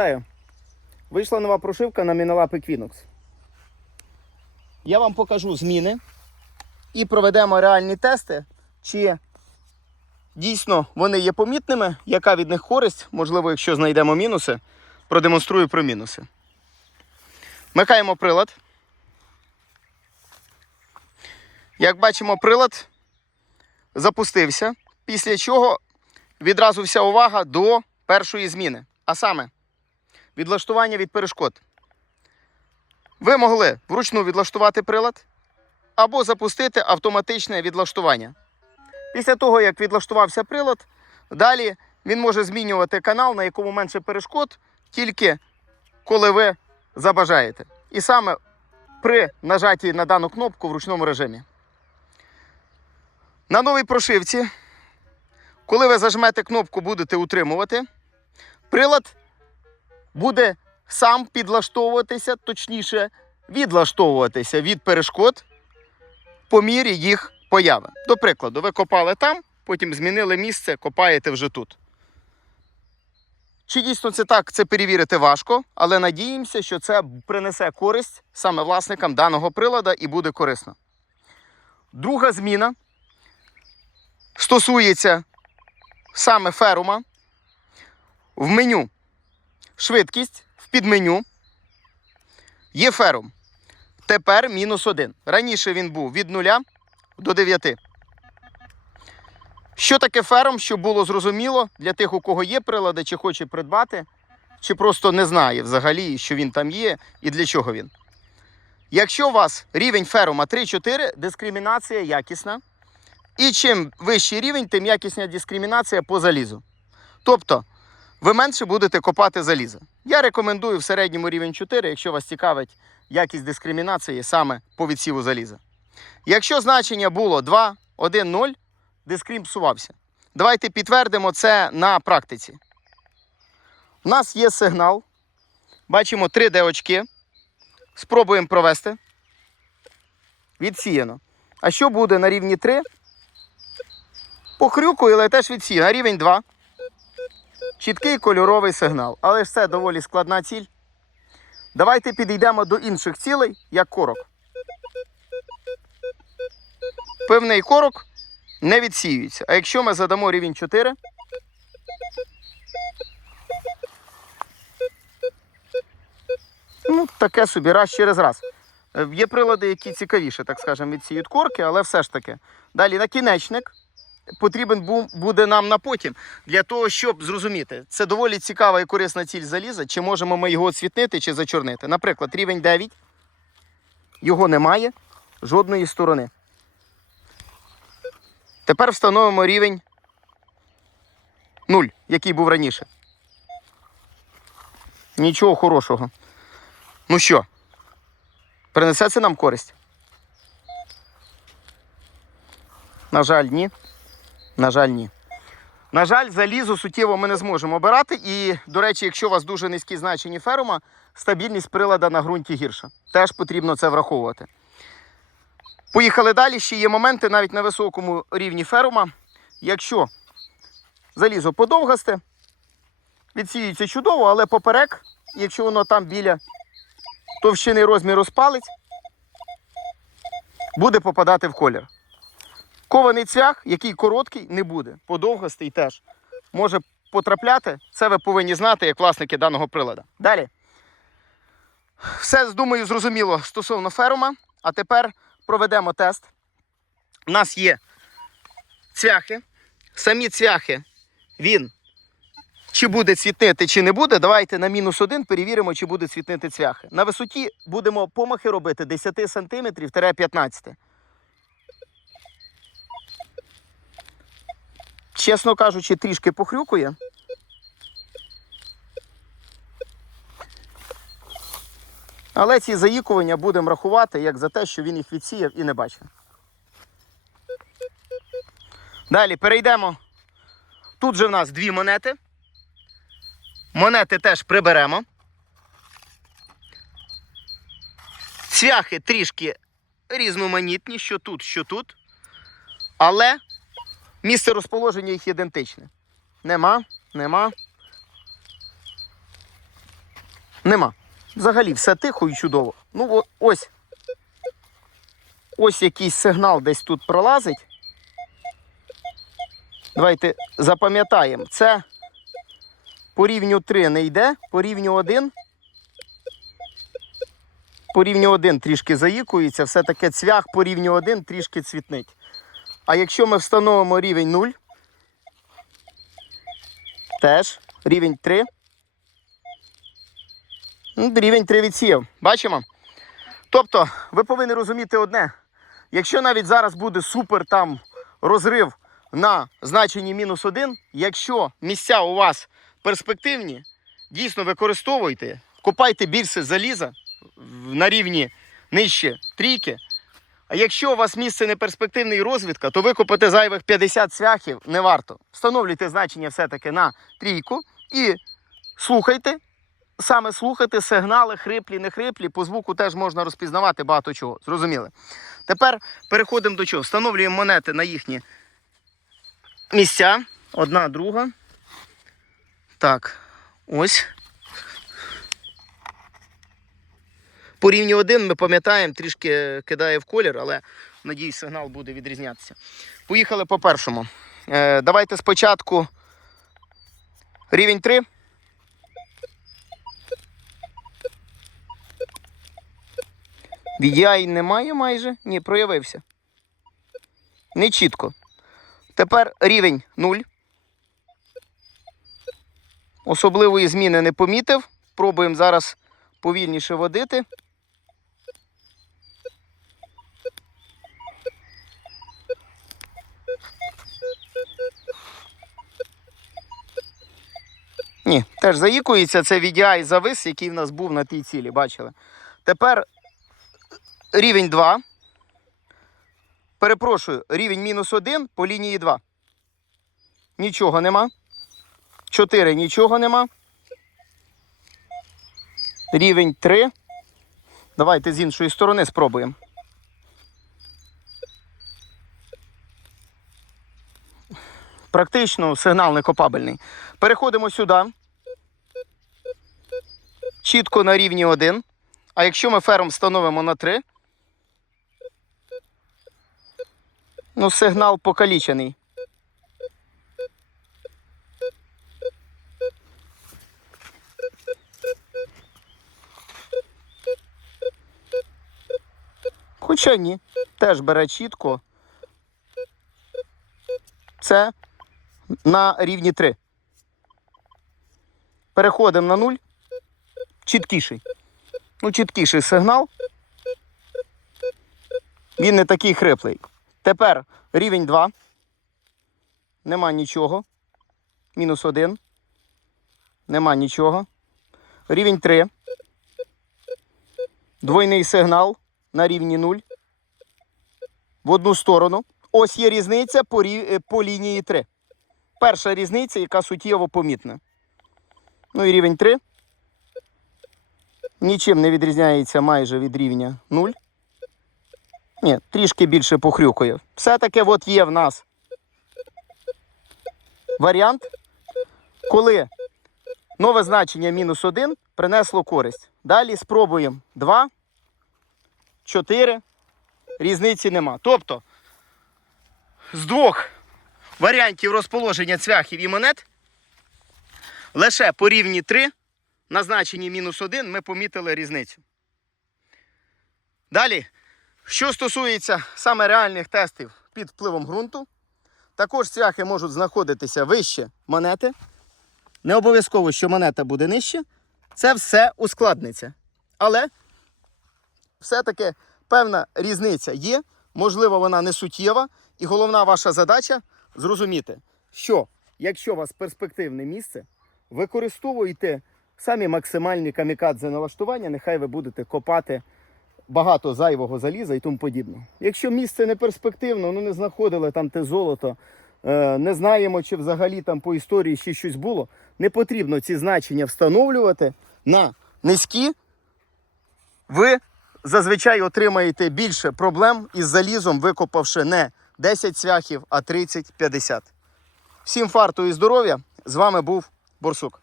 Вітаю. Вийшла нова прошивка на мінолап Equinox. Я вам покажу зміни і проведемо реальні тести, чи дійсно вони є помітними, яка від них користь, можливо, якщо знайдемо мінуси, продемонструю про мінуси. Вмикаємо прилад. Як бачимо, прилад запустився, після чого відразу вся увага до першої зміни. А саме відлаштування від перешкод. Ви могли вручну відлаштувати прилад або запустити автоматичне відлаштування. Після того, як відлаштувався прилад, далі він може змінювати канал, на якому менше перешкод, тільки коли ви забажаєте. І саме при нажатті на дану кнопку в ручному режимі. На новій прошивці, коли ви зажмете кнопку, будете утримувати, прилад буде сам підлаштовуватися, точніше, відлаштовуватися від перешкод по мірі їх появи. До прикладу, ви копали там, потім змінили місце, копаєте вже тут. Чи дійсно це так, це перевірити важко, але надіємося, що це принесе користь саме власникам даного прилада і буде корисно. Друга зміна стосується саме ферума в меню швидкість в підменю є ферум. Тепер мінус один. Раніше він був від 0 до 9. Що таке ферум, щоб було зрозуміло для тих, у кого є прилади, чи хоче придбати, чи просто не знає взагалі, що він там є і для чого він. Якщо у вас рівень ферума 3-4, дискримінація якісна. І чим вищий рівень, тим якісна дискримінація по залізу. Тобто, ви менше будете копати заліза. Я рекомендую в середньому рівень 4, якщо вас цікавить якість дискримінації саме по відсіву заліза. Якщо значення було 2, 1, 0, дискрім псувався. Давайте підтвердимо це на практиці. У нас є сигнал. Бачимо 3D очки. Спробуємо провести. Відсіяно. А що буде на рівні 3? Похрюкую, але теж відсіяно. Рівень 2. Чіткий кольоровий сигнал. Але ж це доволі складна ціль. Давайте підійдемо до інших цілей, як корок. Певний корок не відсіюється. А якщо ми задамо рівень 4, ну, таке собі раз через раз. Е, Є прилади, які цікавіше, так скажемо, відсіють корки, але все ж таки. Далі накінечник потрібен буде нам на потім для того, щоб зрозуміти, це доволі цікава і корисна ціль заліза, чи можемо ми його освітнити чи зачорнити. Наприклад, рівень 9, його немає жодної сторони. Тепер встановимо рівень 0, який був раніше. Нічого хорошого. Ну що, принесе це нам користь? На жаль, ні. На жаль, ні. На жаль, залізо суттєво ми не зможемо обирати. І, до речі, якщо у вас дуже низькі значення ферума, стабільність прилада на ґрунті гірша. Теж потрібно це враховувати. Поїхали далі. Ще є моменти навіть на високому рівні ферума. Якщо залізо подовгасте, відсіюється чудово, але поперек, якщо воно там біля товщини розміру спалець, буде попадати в колір. Кований цвях, який короткий, не буде. Подовгастий теж може потрапляти. Це ви повинні знати як власники даного прилада. Далі. Все, думаю, зрозуміло стосовно ферума. А тепер проведемо тест. У нас є цвяхи. Самі цвяхи він чи буде цвітнити, чи не буде. Давайте на мінус один перевіримо, чи буде цвітнити цвяхи. На висоті будемо помахи робити 10 см 15 Чесно кажучи, трішки похрюкує. Але ці заїкування будемо рахувати як за те, що він їх відсіяв і не бачив. Далі перейдемо. Тут же в нас дві монети. Монети теж приберемо. Цвяхи трішки різноманітні, що тут, що тут. Але Місце розположення їх ідентичне. Нема, нема. Нема. Взагалі все тихо і чудово. Ну ось. Ось якийсь сигнал десь тут пролазить. Давайте запам'ятаємо. Це по рівню 3 не йде, по рівню 1. По рівню 1 трішки заїкується, все-таки цвях по рівню 1 трішки цвітнить. А якщо ми встановимо рівень 0, теж рівень 3. Ну, Рівень 3 відсіяв. Бачимо? Тобто, ви повинні розуміти одне. Якщо навіть зараз буде супер там розрив на значенні мінус 1, якщо місця у вас перспективні, дійсно використовуйте, купайте більше заліза на рівні нижче трійки. А якщо у вас місце не перспективне і розвідка, то викупити зайвих 50 цвяхів не варто. Встановлюйте значення все-таки на трійку і слухайте. Саме слухати сигнали, хриплі, не хриплі, по звуку теж можна розпізнавати багато чого. Зрозуміли? Тепер переходимо до чого. Встановлюємо монети на їхні місця. Одна, друга. Так, ось. По рівню 1 ми пам'ятаємо, трішки кидає в колір, але надіюсь, сигнал буде відрізнятися. Поїхали по першому. Е, давайте спочатку рівень 3. VDI немає майже. Ні, проявився. Не чітко. Тепер рівень 0. Особливої зміни не помітив. Пробуємо зараз повільніше водити. Ні, теж заїкується. Це VDI завис, який в нас був на тій цілі, бачили. Тепер рівень 2. Перепрошую, рівень мінус 1 по лінії 2. Нічого нема. 4 нічого нема. Рівень 3. Давайте з іншої сторони спробуємо. Практично сигнал не копабельний. Переходимо сюди. Чітко на рівні 1. А якщо ми фером встановимо на 3, ну сигнал покалічений. Хоча ні, теж бере чітко. Це на рівні 3. Переходимо на 0. Чіткіший. Ну, чіткіший сигнал. Він не такий хриплий. Тепер рівень 2. Нема нічого. Мінус 1. Нема нічого. Рівень 3. Двойний сигнал на рівні 0. В одну сторону. Ось є різниця по, рі- е, по лінії 3. Перша різниця, яка суттєво помітна. Ну і рівень 3. Нічим не відрізняється майже від рівня 0. Ні, трішки більше похрюкує. Все-таки от є в нас варіант, коли нове значення мінус 1 принесло користь. Далі спробуємо 2, 4. Різниці нема. Тобто з двох варіантів розположення цвяхів і монет лише по рівні 3 на значенні мінус 1 ми помітили різницю. Далі, що стосується саме реальних тестів під впливом ґрунту, також цвяхи можуть знаходитися вище монети. Не обов'язково, що монета буде нижче. Це все ускладниться. Але все-таки певна різниця є, можливо, вона не суттєва. І головна ваша задача зрозуміти, що якщо у вас перспективне місце, використовуйте самі максимальні камікадзе налаштування, нехай ви будете копати багато зайвого заліза і тому подібне. Якщо місце не перспективно, ну не знаходили там те золото, е, не знаємо, чи взагалі там по історії ще щось було, не потрібно ці значення встановлювати на низькі. Ви зазвичай отримаєте більше проблем із залізом, викопавши не 10 цвяхів, а 30-50. Всім фарту і здоров'я! З вами був Борсук.